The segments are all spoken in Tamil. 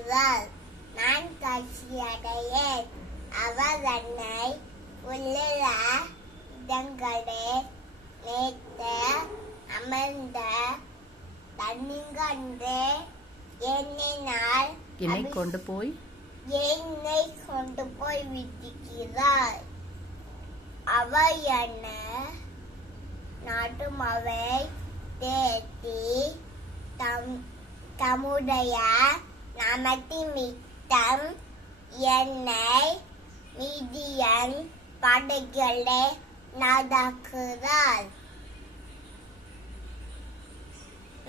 விதிக்கிறார். நான் காட்சியடையேன். அவர் என்னை உள்ளிட இடங்களில் நேர்த்த அமர்ந்த தன்னிங்கன்று என்னை கொண்டு போய் விதிக்கிறார். அவர் என்ன நாட்டும் அவை தேடி தம்முடைய நாமத்தின் மித்தம் என்னை மீதியன் படைகளை நாதாக்குகிறார்.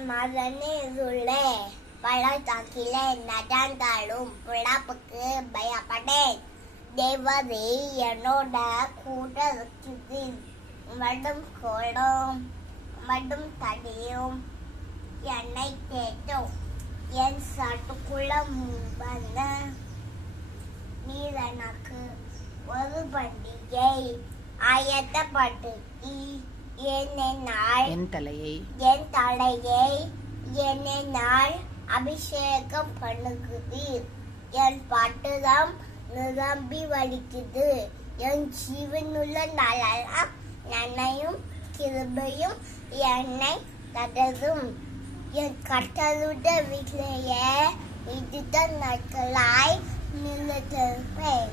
மதனிருளே பள்ளத்தாக்கிலே நடந்தாலும் பிழப்புக்கு பயப்படேன். தேவரே என்னோட கூட இருக்குது. மடும் கோடும் மடும் தடியும் என்னை தேட்டும். என் சாட்டுக்குள்ள வந்த நீர் எனக்கு ஒரு பண்டிகை ஆயத்தப்பட்டு என் தலையை என்னை அபிஷேகம் பண்ணுகிறீர். என் பாட்டுதான் நிரம்பி வலிக்குது. என் ஜீவனுள்ள நாளெல்லாம் நன்மையும் கிருபையும் என்னை தொடரும். என் கர்த்தருடைய வீட்டிலேயே இதுதான் நாட்களாய் நிலைத்திருப்பேன்.